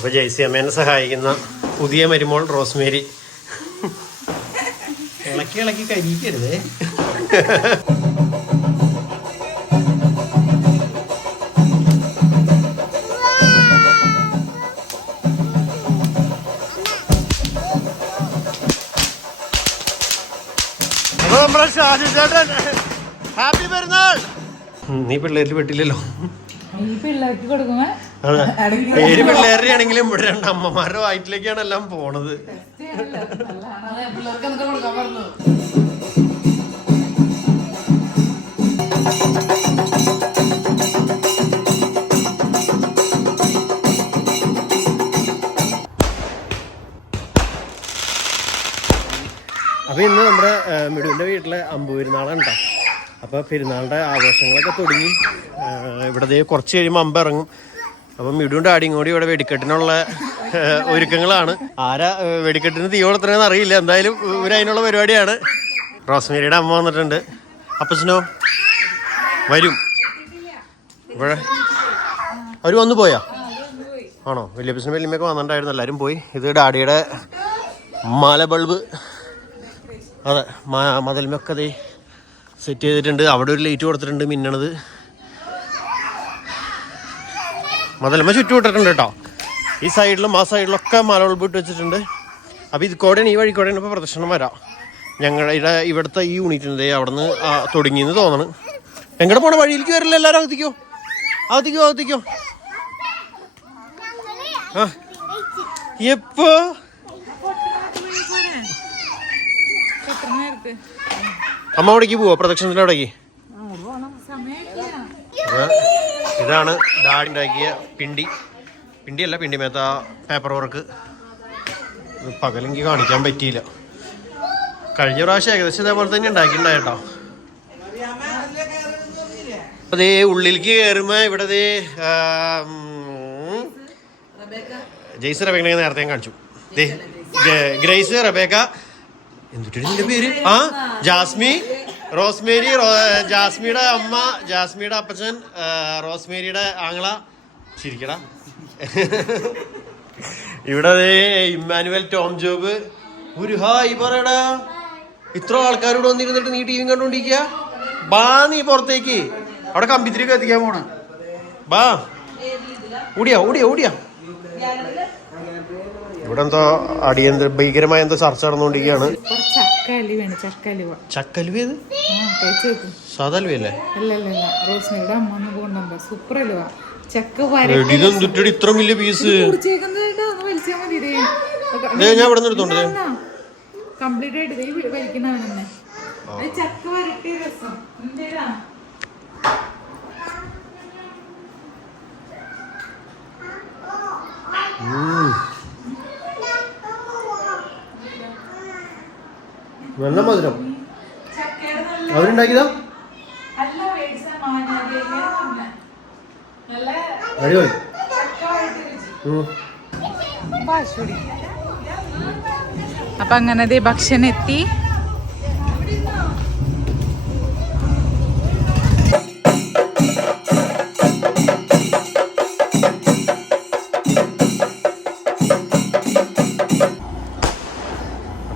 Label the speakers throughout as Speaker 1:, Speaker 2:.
Speaker 1: അപ്പൊ ജയ്സി അമ്മേനെ സഹായിക്കുന്ന പുതിയ മരുമോൾ റോസ്മേരി. ഇളക്കി ഇളക്കി കരിക്കരുതേ ഹാപ്പി പെരുന്നാൾ. നീ പിള്ളേരിൽ പെട്ടില്ലല്ലോ.
Speaker 2: നീ പിള്ളേർക്ക് കൊടുക്കുമ്പോ
Speaker 1: പേര് പിള്ളേരുടെ ആണെങ്കിലും ഇവിടെ രണ്ട് അമ്മമാരുടെ വയറ്റിലേക്കാണ് എല്ലാം പോണത്
Speaker 2: പിള്ളേർക്ക് എന്നിട്ട് പറഞ്ഞു.
Speaker 1: അപ്പൊ ഇന്ന് നമ്മുടെ മിടുവിന്റെ വീട്ടിലെ അമ്പു പെരുന്നാളാണ് കേട്ടോ അപ്പൊ പെരുന്നാളിന്റെ ആഘോഷങ്ങളൊക്കെ തുടങ്ങി. ഇവിടെ കുറച്ച് കഴിയുമ്പോൾ അമ്പ് ഇറങ്ങും. അപ്പൊ ഇടും ഡാഡിയും കൂടി ഇവിടെ വെടിക്കെട്ടിനുള്ള ഒരുക്കങ്ങളാണ്. ആരാ വെടിക്കെട്ടിന് തീ അറിയില്ല. എന്തായാലും ഇവർ അതിനുള്ള പരിപാടിയാണ്. റോസ്മേരിയുടെ അമ്മ വന്നിട്ടുണ്ട്. അപ്പച്ചനോ വരും. ഇവിടെ. അവർ വന്നു പോയാ? ആണോ? വലിയപ്പച്ചനും വലിയമ്മയൊക്കെ വന്നിട്ടുണ്ടായിരുന്നു. എല്ലാവരും പോയി. ഇത് ഡാഡിയുടെ മാല ബൾബ്. അതെ മതിൽമൊക്കെ ദേ സെറ്റ് ചെയ്തിട്ടുണ്ട്. അവിടെ ഒരു ലൈറ്റ് കൊടുത്തിട്ടുണ്ട് മിന്നണത്. മതിൽമ ചുറ്റും ഇട്ടിട്ടുണ്ട് കേട്ടോ. ഈ സൈഡിലും ആ സൈഡിലൊക്കെ മല പോയിട്ട് വെച്ചിട്ടുണ്ട്. അപ്പോൾ ഇത് കൂടെയാണ് ഈ വഴി കൂടെയാണ് ഇപ്പോൾ പ്രദർശനം വരാം. ഞങ്ങളുടെ ഇവിടുത്തെ ഈ യൂണിറ്റിന്റെ അവിടെ നിന്ന് തുടങ്ങിയെന്ന് തോന്നണ്. എങ്ങോട്ട് പോണ വഴിയിലേക്ക് വരില്ല എല്ലാവരും അകത്തിക്കോ അകത്തിക്കോ അകത്തിക്കോ ആ. എപ്പോ? അമ്മ അവിടേക്ക് പോവോ? പ്രദക്ഷിണത്തിന് അവിടേക്ക്? ഇതാണ് ഡാഡി പിണ്ടി. പിണ്ടിയല്ല പിണ്ടി മേത്ത പേപ്പർ വർക്ക് പകലെങ്കിൽ കാണിക്കാൻ പറ്റിയില്ല. കഴിഞ്ഞ പ്രാവശ്യം ഏകദേശം ഇതേപോലെ തന്നെ ഉണ്ടാക്കിയിട്ടുണ്ടായിട്ടോ അതേ ഉള്ളിലേക്ക് കയറുമ്പോ ഇവിടെ ദേ ജെയ്സ് റബേക്കനെ നേരത്തെ കാണിച്ചു. ഗ്രേസ് റബേക്ക എന്തുട്ടിന്റെ പേര്? ആ ജാസ്മി. റോസ്മേരി ജാസ്മിയുടെ അമ്മ ജാസ്മിയുടെ അപ്പച്ചൻ റോസ്മേരിയുടെ ആങ്ങള. ചിരിക്കടാ. ഇവിടെ ഇമ്മാനുവൽ ടോം ജോബ്. ഒരു പറയടാ. ഇത്ര ആൾക്കാരോട് വന്നിരുന്നിട്ട് നീ ടി വി കണ്ടോണ്ടിരിക്കുക ബാ നീ പുറത്തേക്ക്. അവിടെ കമ്പിത്തിരിക്ക് എത്തിക്കാൻ പോണ. ബാ. ഓടിയാ ഓടിയാ ഓടിയാ. ഇവിടെ എന്തോ അടിയന്തര ഭീകരമായ എന്തോ ചർച്ച നടന്നുകൊണ്ടിരിക്കുകയാണ്.
Speaker 2: ചക്കലുവ
Speaker 1: സാധാലുവല്ലേ ഇതെന്തുട്ടെടി ഇത്ര വലിയ പീസ് ഞാൻ ഇവിടെ നിന്ന് എടുത്തോണ്ട്.
Speaker 2: കംപ്ലീറ്റ് ആയിട്ട് ചക്ക വരട്ടിയ രസം. എന്തേലാ
Speaker 1: നല്ല മധുരം അവരുണ്ടാക്കിയതാ.
Speaker 2: അപ്പൊ അങ്ങനെ ഭക്ഷണം എത്തി.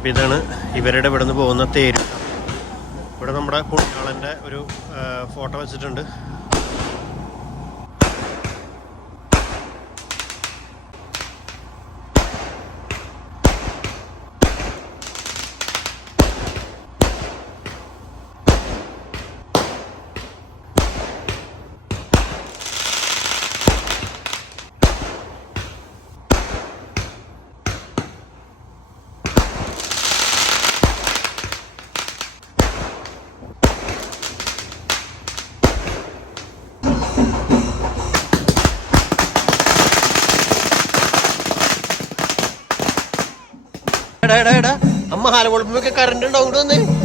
Speaker 1: അപ്പൊ ഇതാണ് ഇവരുടെ ഇവിടെ നിന്ന് പോകുന്ന തേര്. ഇവിടെ നമ്മുടെ കുട്ടികളന്റെ ഒരു ഫോട്ടോ വെച്ചിട്ടുണ്ട്. എടാ എടാ എടാ. അമ്മ ഹാലപ്പൊളിപ്പൊക്കെ കറണ്ട് ഉണ്ടാവും. വന്നേ.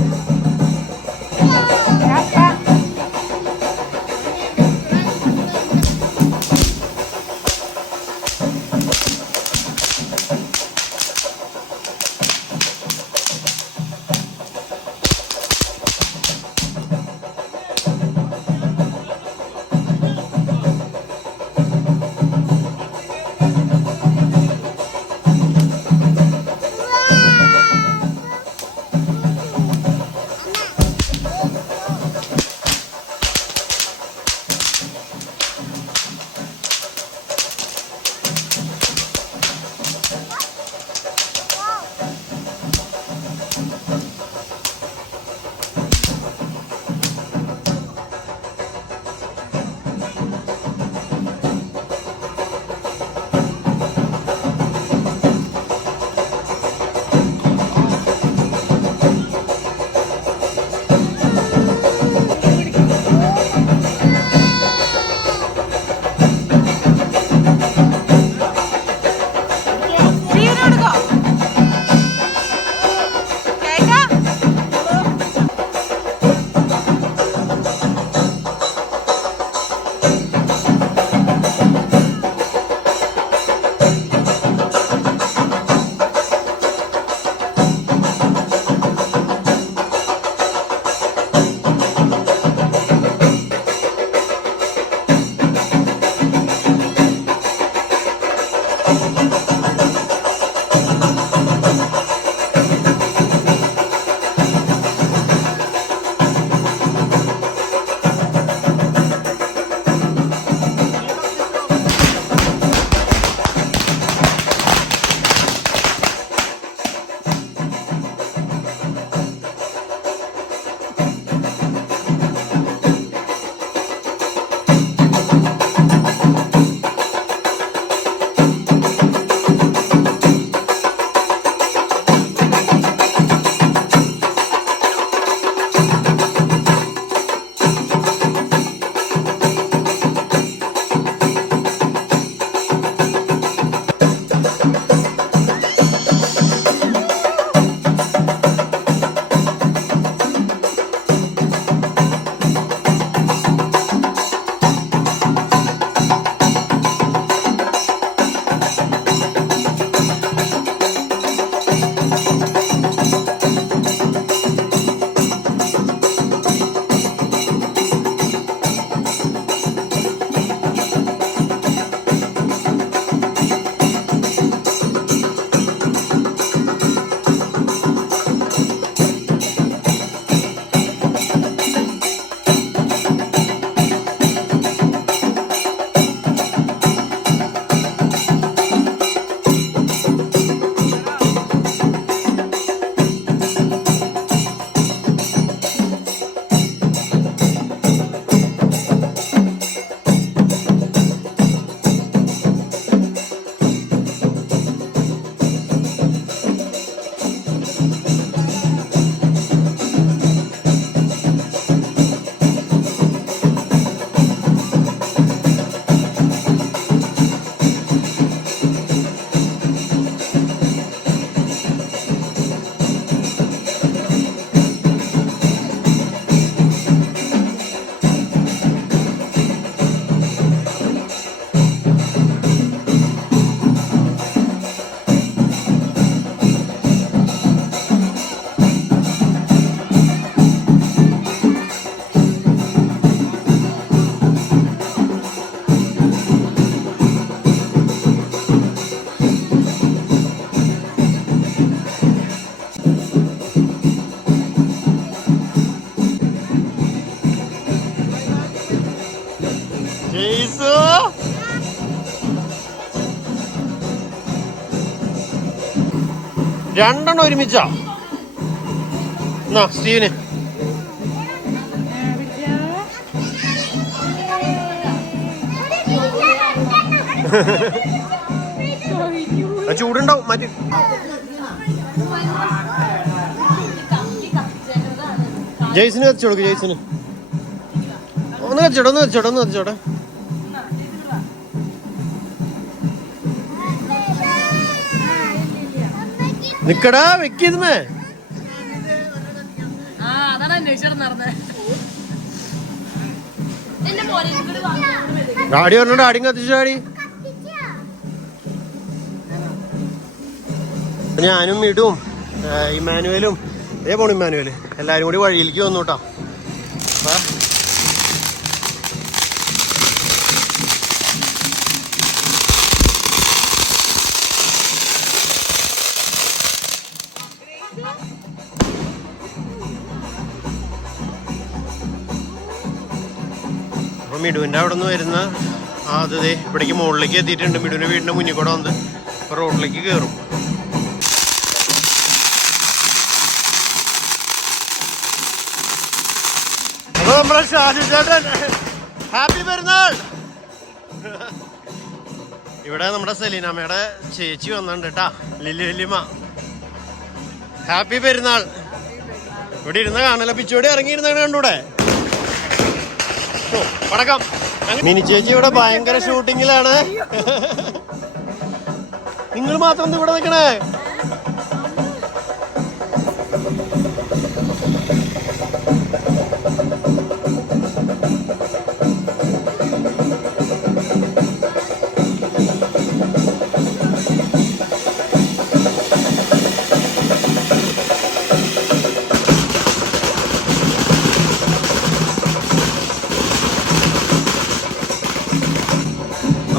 Speaker 1: രണ്ടെണ്ണം ഒരുമിച്ചാ. എന്നാ സ്റ്റീവിന്. ചൂടുണ്ടാവും മാറ്റി. ജയ്സിന് വെച്ചു ജയ്സിന്. ജെയ്സിന് ഒന്ന് വെച്ചോട്ടെ ഒന്ന് വെച്ചോട്ടെ ഒന്ന് വെച്ചോട്ടെ
Speaker 3: ഇങ്ങോട്ട് വെക്കിരുന്നേ.
Speaker 1: ഡാഡി പറഞ്ഞോണ്ട് ആടിയും കത്തിച്ചു ഡാഡി ഞാനും ഇടും ഇമാനുവലും ഇതേ പോണു ഇമാനുവൽ എല്ലാരും കൂടി വഴിയിലേക്ക് വന്നു കേട്ടോ. അപ്പൊ മിടുവിന്റെ അവിടെ നിന്ന് വരുന്ന ആ അത് ഇവിടേക്ക് മുകളിലേക്ക് എത്തിയിട്ടുണ്ട്. മിടുവിന്റെ വീടിന്റെ മുന്നിൽ കൂടെ വന്ന് റോഡിലേക്ക് കയറും അപ്പൊ നമ്മുടെ ഷാജു ചേട്ടൻ ഹാപ്പി പെരുന്നാൾ! ഇവിടെ നമ്മുടെ സെലീനാമ്മയുടെ ചേച്ചി വന്നിട്ടുണ്ട് കേട്ടാ ലില്ലി വല്യമ്മ. ഹാപ്പി പെരുന്നാൾ. ഇവിടെ ഇരുന്ന കാണല പിച്ചോടി ഇറങ്ങിയിരുന്നാണ് കണ്ടൂടെ? മിനി ചേച്ചി ഇവിടെ ഭയങ്കര ഷൂട്ടിങ്ങിലാണ് നിങ്ങൾ മാത്രം ഇവിടെ നിൽക്കണേ?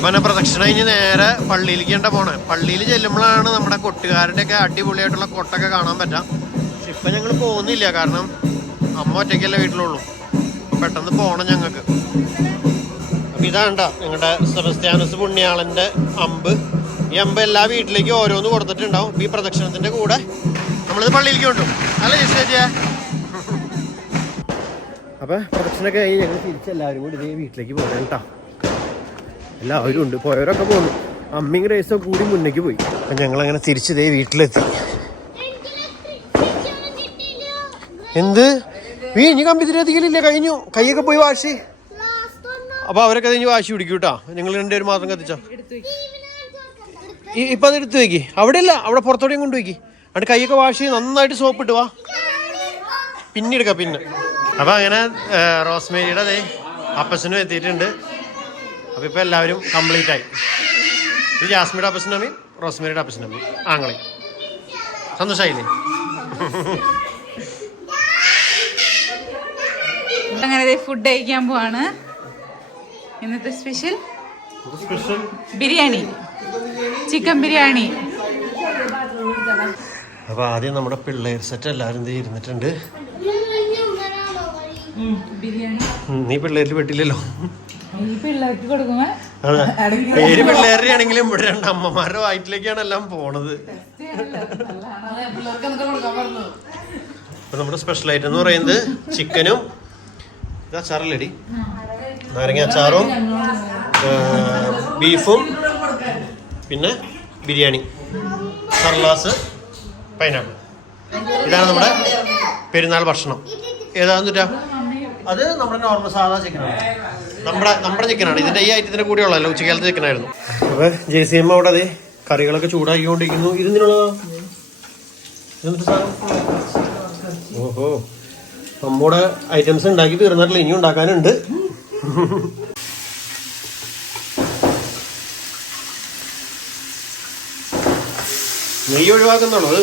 Speaker 1: അപ്പൊ എന്നെ പ്രദക്ഷിണ കഴിഞ്ഞ് നേരെ പള്ളിയിലേക്ക് കണ്ട പോണേ? പള്ളിയിൽ ചെല്ലുമ്പോഴാണ് നമ്മുടെ കൊട്ടുകാരുടെ ഒക്കെ അടിപൊളിയായിട്ടുള്ള കൊട്ടൊക്കെ കാണാൻ പറ്റാം. പക്ഷെ ഇപ്പൊ ഞങ്ങൾ പോകുന്നില്ല കാരണം അമ്മ ഒറ്റയ്ക്കല്ലേ വീട്ടിലുള്ളൂ. പെട്ടെന്ന് പോണം ഞങ്ങൾക്ക്. അപ്പൊ ഇതാണ്ട ഞങ്ങളുടെ സെബസ്ത്യാനസ് പുണ്യാളന്റെ അമ്പ്. ഈ അമ്പ് എല്ലാ വീട്ടിലേക്കും ഓരോന്ന് കൊടുത്തിട്ടുണ്ടാവും. ഈ പ്രദക്ഷിണത്തിന്റെ കൂടെ നമ്മളിത് പള്ളിയിലേക്ക് കൊണ്ടു അല്ല ചേച്ചിയെ അപ്പൊ പ്രദക്ഷിണൊക്കെ കഴിഞ്ഞ് ഞങ്ങൾ തിരിച്ചെല്ലാവരും കൂടി ഇതേ വീട്ടിലേക്ക് പോകണം കേട്ടോ. എല്ലാവരും ഉണ്ട്. പോയവരൊക്കെ പോകുന്നു അമ്മിങ് റേസോ കൂടി മുന്നേക്ക് പോയി. അപ്പൊ ഞങ്ങൾ അങ്ങനെ തിരിച്ചിതേ വീട്ടിലെത്തി. എന്ത്? വീ ഇനി കമ്പിത്തിരെത്തിക്കലില്ല കഴിഞ്ഞു. കൈയൊക്കെ പോയി വാശി. അപ്പൊ അവരൊക്കെ കഴിഞ്ഞ് വാശി പിടിക്കും കേട്ടോ. നിങ്ങൾ രണ്ടുപേരും മാത്രം കത്തിച്ചോ. ഇപ്പൊ അത് എടുത്തു വെക്കി. അവിടെ ഇല്ല അവിടെ പുറത്തോടെയും കൊണ്ടുപോയി അവിടെ കൈയൊക്കെ വാഷ് ചെയ്ത് നന്നായിട്ട് സോപ്പ് ഇട്ട് വാ. പിന്നെ എടുക്കാം പിന്നെ. അപ്പൊ അങ്ങനെ റോസ്മേരിയുടെ അതെ അപ്പച്ചനും എത്തിയിട്ടുണ്ട്. അപ്പൊ ഇപ്പൊ എല്ലാവരും കംപ്ലീറ്റ് ആയി. ഇത് ജാസ്മിയുടെ അപ്പച്ചനമ്മി റോസ്മേരിയുടെ അപ്പച്ചനമ്മി ആങ്ങളെ. സന്തോഷായില്ലേ?
Speaker 2: അങ്ങനെ ഫുഡ് കഴിക്കാൻ പോവാണ്. ഇന്നത്തെ special
Speaker 1: special
Speaker 2: biryani. Chicken biryani.
Speaker 1: അപ്പൊ ആദ്യം നമ്മുടെ പിള്ളേർ സെറ്റ് എല്ലാവരും ഇരുന്നിട്ടുണ്ട്.
Speaker 2: ബിരിയാണി.
Speaker 1: നീ പിള്ളേരിൽ പെട്ടില്ലല്ലോ. പേര് പിള്ളേരുടെ ആണെങ്കിലും ഇവിടെ രണ്ട് അമ്മമാരുടെ വയറ്റിലേക്കാണ് എല്ലാം പോണത്. അപ്പൊ നമ്മുടെ സ്പെഷ്യൽ ഐറ്റം എന്ന് പറയുന്നത് ചിക്കനും അച്ചാറല്ലേടി അച്ചാറല്ലടി? നാരങ്ങ അച്ചാറും ബീഫും പിന്നെ ബിരിയാണി. സർലാസ് പൈനാപ്പിൾ. ഇതാണ് നമ്മുടെ പെരുന്നാൾ ഭക്ഷണം. ഏതാന്നിട്ടാ അത് നമ്മുടെ നോർമൽ സാധാ ചിക്കനാണ് നമ്മുടെ നമ്മുടെ ചിക്കനാണ്. ഇതിന്റെ ഈ ഐറ്റത്തിന്റെ കൂടെ ഉള്ളല്ലോ ഉച്ചക്കാലത്തെ ചിക്കനായിരുന്നു. അപ്പൊ ജെ സി എം അവിടെ അതെ കറികളൊക്കെ ചൂടാക്കിക്കൊണ്ടിരിക്കുന്നു. ഇതിനുള്ള ഓഹോ. നമ്മുടെ ഐറ്റംസ് ഉണ്ടാക്കി തീർന്നിട്ടില്ല. ഇനിയും ഉണ്ടാക്കാനുണ്ട്. നെയ്യ് ഒഴിവാക്കുന്നുള്ളത്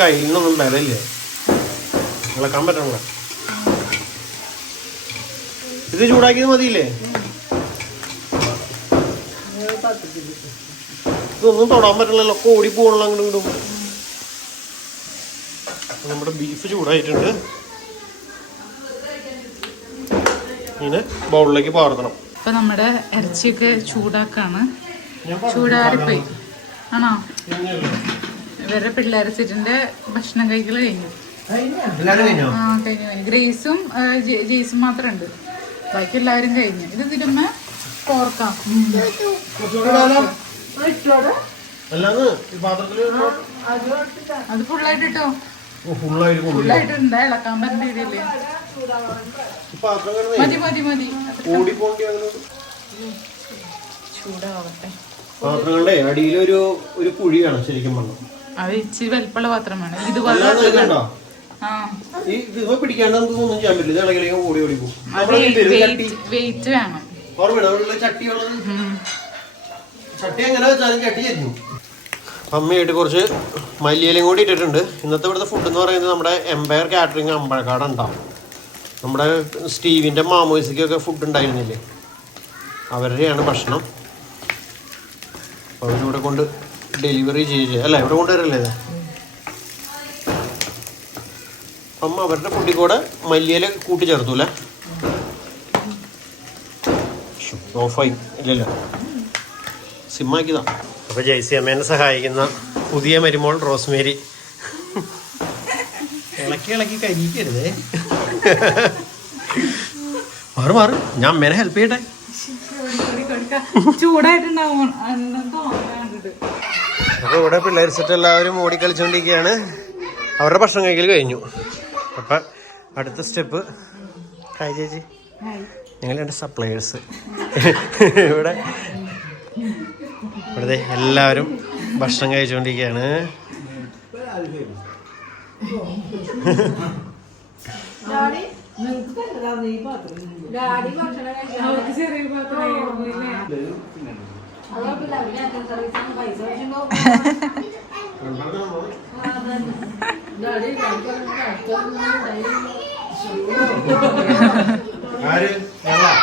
Speaker 1: കയ്യിൽ നിന്നൊന്നും ബലമില്ലേ ഇളക്കാൻ പറ്റണല്ലോ ഇത് ചൂടാക്കിയത് മതിയില്ലേ? ഇതൊന്നും തൊടാൻ പറ്റില്ലല്ലോ. ഒക്കെ ഓടി പോകണല്ലോ അങ്ങോട്ടും ഇങ്ങോട്ടും നമ്മുടെ ബീഫ് ചൂടായിട്ടുണ്ട്. ഇങ്ങനെ ബൗളിലേക്ക് പാർത്തണം.
Speaker 2: ഇപ്പൊ നമ്മുടെ ഇറച്ചിയൊക്കെ ചൂടാക്കാണ്. ചൂടാറിപ്പോയി. ആണോ? വേറെ പിള്ളേരെ സെറ്റിന്റെ ഭക്ഷണം കഴിക്കൽ കഴിഞ്ഞു.
Speaker 1: കഴിഞ്ഞോ?
Speaker 2: ഗ്രേസും ജേസും മാത്രം ഉണ്ട് ബാക്കി എല്ലാവരും കഴിഞ്ഞു. ഇത് തിരുമ്മ കോർക്കാം
Speaker 1: അല്ലാന്ന് ഈ പാത്രത്തിൽ
Speaker 2: അത് ഫുള്ളായിട്ട് ഇട്ടോ? ഇളക്കാൻ പറ്റുന്ന
Speaker 1: രീതിയില്ലേ
Speaker 2: മതി മതി മതി. ചൂടാവട്ടെ.
Speaker 1: പാത്രങ്ങളുടെ അടിയിലൊരു ഒരു കുഴിയാണ് ശരിക്കും പറഞ്ഞു.
Speaker 2: അത് ഇച്ചിരി വലിപ്പമുള്ള പാത്രം വേണം
Speaker 1: ഈ ഇത് പിടിക്കാണ്ട് നമുക്ക് ഒന്നും ചെയ്യാൻ പറ്റില്ല. ഓടി ഓടി പോകും
Speaker 2: വെയിറ്റ് വേണം.
Speaker 1: ചട്ടി ഉള്ളത്? ചട്ടി എങ്ങനെ വെച്ചാലും ചട്ടി ചെരിഞ്ഞു അമ്മയായിട്ട് കുറച്ച് മല്ലിയിലും കൂടി ഇട്ടിട്ടുണ്ട്. ഇന്നത്തെ ഇവിടുത്തെ ഫുഡ് എന്ന് പറയുന്നത് നമ്മുടെ എംപയർ കാറ്ററിംഗ് അമ്പഴക്കാട് ഉണ്ടാവും നമ്മുടെ സ്റ്റീവിന്റെ മാമോയിസിക്കൊക്കെ ഫുഡ് ഉണ്ടായിരുന്നില്ലേ? അവരുടെയാണ് ഭക്ഷണം. അവരിവിടെ കൊണ്ട് ഡെലിവറി ചെയ്ത് അല്ല? ഇവിടെ കൊണ്ടുവരല്ലേ അമ്മ അവരുടെ ഫുഡിൽ കൂടെ മല്ലിയില കൂട്ടി ചേർത്തൂല്ലേ ഓഫായി ഇല്ലല്ലോ. സിമ്മാക്കിയതാ. അപ്പൊ ജയ്സി അമ്മേനെ സഹായിക്കുന്ന പുതിയ മരുമോൾ റോസ്മേരി. ഇളക്കി ഇളക്കി കരിക്കരുതേ മാറി മാറി. ഞാൻ അമ്മേനെ ഹെൽപ്പ് ചെയ്യട്ടെ. അപ്പൊ ഇവിടെ പിള്ളേർ സെറ്റ് എല്ലാവരും ഓടി കളിച്ചുകൊണ്ടിരിക്കുകയാണ് അവരുടെ ഭക്ഷണം കഴിക്കൽ കഴിഞ്ഞു. അപ്പൊ അടുത്ത സ്റ്റെപ്പ് ഹായ് ചേച്ചി. ഞങ്ങൾ രണ്ട് സപ്ലയേഴ്സ് ഇവിടെ ഇവിടെ ദേ എല്ലാവരും ഭക്ഷണം കഴിച്ചുകൊണ്ടിരിക്കുകയാണ്.
Speaker 2: ചെറിയ?
Speaker 1: ആര്? ഞങ്ങളാ.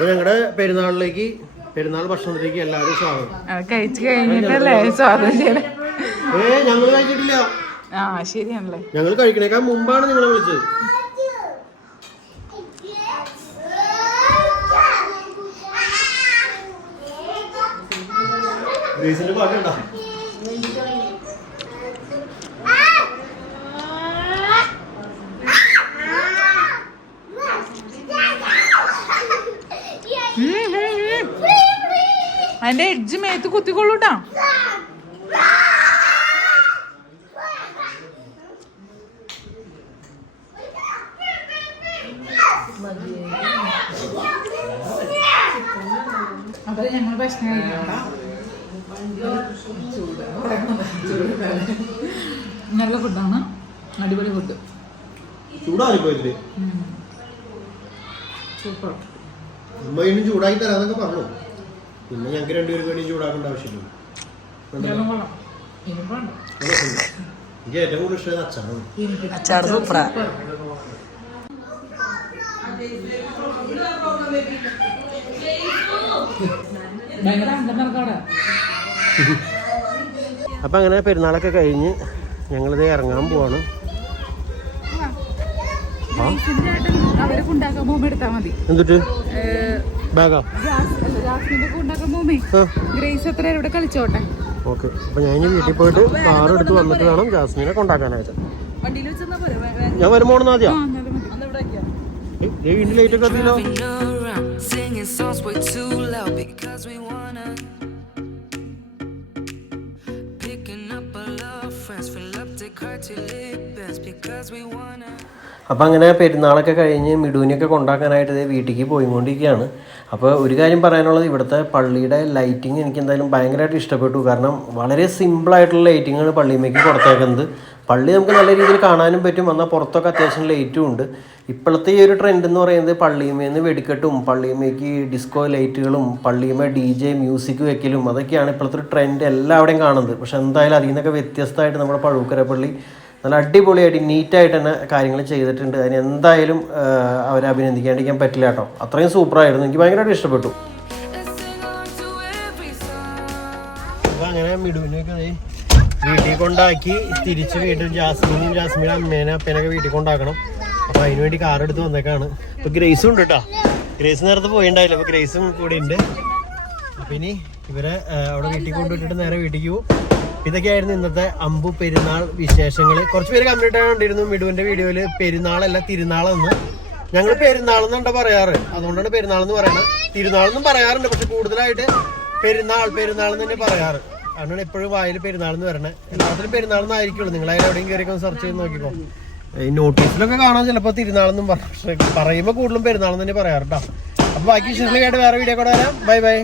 Speaker 1: ഞങ്ങളുടെ പെരുന്നാളിലേക്ക് പെരുന്നാൾ ഭക്ഷണത്തിലേക്ക് എല്ലാവരും സ്വാഗതം.
Speaker 2: കഴിച്ചു കഴിഞ്ഞിട്ടല്ലേ സ്വാഗതം ചെയ്യണേ
Speaker 1: ഏ ഞങ്ങൾ കഴിച്ചിട്ടില്ല.
Speaker 2: ആ ശരിയാണല്ലേ.
Speaker 1: ഞങ്ങൾ കഴിക്കണേക്കാൾ മുമ്പാണ് നിങ്ങളെ വിളിച്ചത്. ഗ്രേസിന്റെ പാട്ടുണ്ടോ
Speaker 2: അതിന്റെ എഡ്ജ് മേത്ത് കുത്തിക്കൊള്ളൂട്ടാ. അപ്പൊ ഞങ്ങൾ ഭക്ഷണം കഴിക്കണ്ട? നല്ല ഫുഡാണ്. അടിപൊളി ഫുഡ്.
Speaker 1: ചൂടാറി പോയില്ലേ
Speaker 2: സൂപ്പർ
Speaker 1: ചൂടാക്കി തരാന്നൊക്കെ പറഞ്ഞു. പിന്നെ ഞങ്ങൾക്ക് രണ്ടുപേർക്ക് വേണ്ടി ചൂടാക്കേണ്ട ആവശ്യമില്ല. എനിക്ക് ഏറ്റവും കൂടുതൽ ഇഷ്ടം അച്ചാറാണ്
Speaker 3: അച്ചാർ സൂപ്പറാ.
Speaker 1: അപ്പം അങ്ങനെ പെരുന്നാളൊക്കെ കഴിഞ്ഞ് ഞങ്ങളിത് ഇറങ്ങാൻ പോവാണ്. എന്നിട്ട് ബാഗാ?
Speaker 2: ഗ്രേസ് എത്ര ഇവിടെ കളിച്ചോട്ടെ?
Speaker 1: ഓക്കെ. അപ്പം ഞാൻ ഇനി വീട്ടിൽ പോയിട്ട് കാർ എടുത്ത് വന്നിട്ട് വേണം ജാസ്മിനെ കൊണ്ടാക്കാനായിട്ട്.
Speaker 3: വണ്ടിയിൽ വെച്ചെന്നാ പോരെ?
Speaker 1: ഞാൻ വരുമ്പോൾ ആദ്യം? വീട്ടിൽ ലൈറ്റ് ഒക്കെ
Speaker 4: wanna. Picking up our love friends, fill up the car till it bends because we wanna.
Speaker 1: അപ്പം അങ്ങനെ പെരുന്നാളൊക്കെ കഴിഞ്ഞ് മിടുവിനെയൊക്കെ കൊണ്ടാക്കാനായിട്ട് വീട്ടിലേക്ക് പോയിക്കൊണ്ടിരിക്കുകയാണ്. അപ്പോൾ ഒരു കാര്യം പറയാനുള്ളത് ഇവിടുത്തെ പള്ളിയുടെ ലൈറ്റിംഗ് എനിക്ക് എന്തായാലും ഭയങ്കരമായിട്ട് ഇഷ്ടപ്പെട്ടു. കാരണം വളരെ സിമ്പിളായിട്ടുള്ള ലൈറ്റിംഗാണ് പള്ളിയിലേക്ക് കൊടുത്തേക്കുന്നത്. പള്ളി നമുക്ക് നല്ല രീതിയിൽ കാണാനും പറ്റും. എന്നാൽ പുറത്തൊക്കെ അത്യാവശ്യം ലൈറ്റും ഉണ്ട്. ഇപ്പോഴത്തെ ഈ ഒരു ട്രെൻഡ് എന്ന് പറയുന്നത് പള്ളിയുമേന്ന് വെടിക്കെട്ടും പള്ളിയുമേക്ക് ഡിസ്കോ ലൈറ്റുകളും പള്ളിയുമേ ഡി ജെ മ്യൂസിക് വെക്കലും അതൊക്കെയാണ് ഇപ്പോഴത്തെ ഒരു ട്രെൻഡ് എല്ലാവിടെയും കാണുന്നത്. പക്ഷേ എന്തായാലും അതിൽ നിന്നൊക്കെ വ്യത്യസ്തമായിട്ട് നമ്മുടെ പഴുക്കര പള്ളി നല്ല അടിപൊളിയായിട്ട് നീറ്റായിട്ട് തന്നെ കാര്യങ്ങൾ ചെയ്തിട്ടുണ്ട്. അതിന് എന്തായാലും അവരെ അഭിനന്ദിക്കാണ്ടിരിക്കാൻ പറ്റില്ല കേട്ടോ. അത്രയും സൂപ്പറായിരുന്നു. എനിക്ക് ഭയങ്കരമായിട്ട് ഇഷ്ടപ്പെട്ടു. അങ്ങനെ വീട്ടിൽ കൊണ്ടാക്കി തിരിച്ച് വീട്ടിൽ ജാസ്മിനും ജാസ്മിൻ അമ്മേനെ അപ്പേനൊക്കെ വീട്ടിൽ കൊണ്ടാക്കണം. അപ്പോൾ അതിന് വേണ്ടി കാർ എടുത്ത് വന്നേക്കാണ്. ഇപ്പോൾ ഗ്രേസും ഉണ്ട് കേട്ടോ ഗ്രേസ് നേരത്തെ പോയിണ്ടായില്ല. അപ്പോൾ ഗ്രേസും കൂടെ ഉണ്ട് അപ്പോൾ ഇനി ഇവരെ അവിടെ വീട്ടിൽ കൊണ്ടുവിട്ടിട്ട് നേരെ വീട്ടിലേക്ക് പോകും ഇതൊക്കെയായിരുന്നു ഇന്നത്തെ അമ്പു പെരുന്നാൾ വിശേഷങ്ങൾ കുറച്ച് പേര് കമ്പ്യൂട്ടർ കണ്ടിരുന്നു മിഡുവിന്റെ വീഡിയോയിൽ പെരുന്നാളല്ല തിരുനാളെന്ന്. ഞങ്ങൾ പെരുന്നാൾ എന്നുണ്ട പറയാറ്. അതുകൊണ്ടാണ് പെരുന്നാൾ എന്ന് പറയുന്നത് തിരുനാളെന്നും പറയാറുണ്ട്. പക്ഷെ കൂടുതലായിട്ട് പെരുന്നാൾ പെരുന്നാൾ എന്ന് തന്നെ പറയാറ്. അതുകൊണ്ടാണ് എപ്പോഴും വായിൽ പെരുന്നാൾ എന്ന് പറയണത് എല്ലാത്തിലും പെരുന്നാൾ എന്നായിരിക്കുള്ളൂ നിങ്ങൾ അതിൽ എവിടെയും കയറിയൊക്കെ സെർച്ച് ചെയ്ത് നോക്കിക്കോ. ഈ നോട്ടീസിലൊക്കെ കാണാൻ ചിലപ്പോൾ തിരുനാളെന്നും പക്ഷെ പറയുമ്പോൾ കൂടുതലും പെരുന്നാൾ എന്ന് തന്നെ പറയാറ് കേട്ടോ അപ്പൊ ബാക്കി വിശേഷങ്ങളായിട്ട് വേറെ വീഡിയോ കൂടെ വരാം. Bye bye.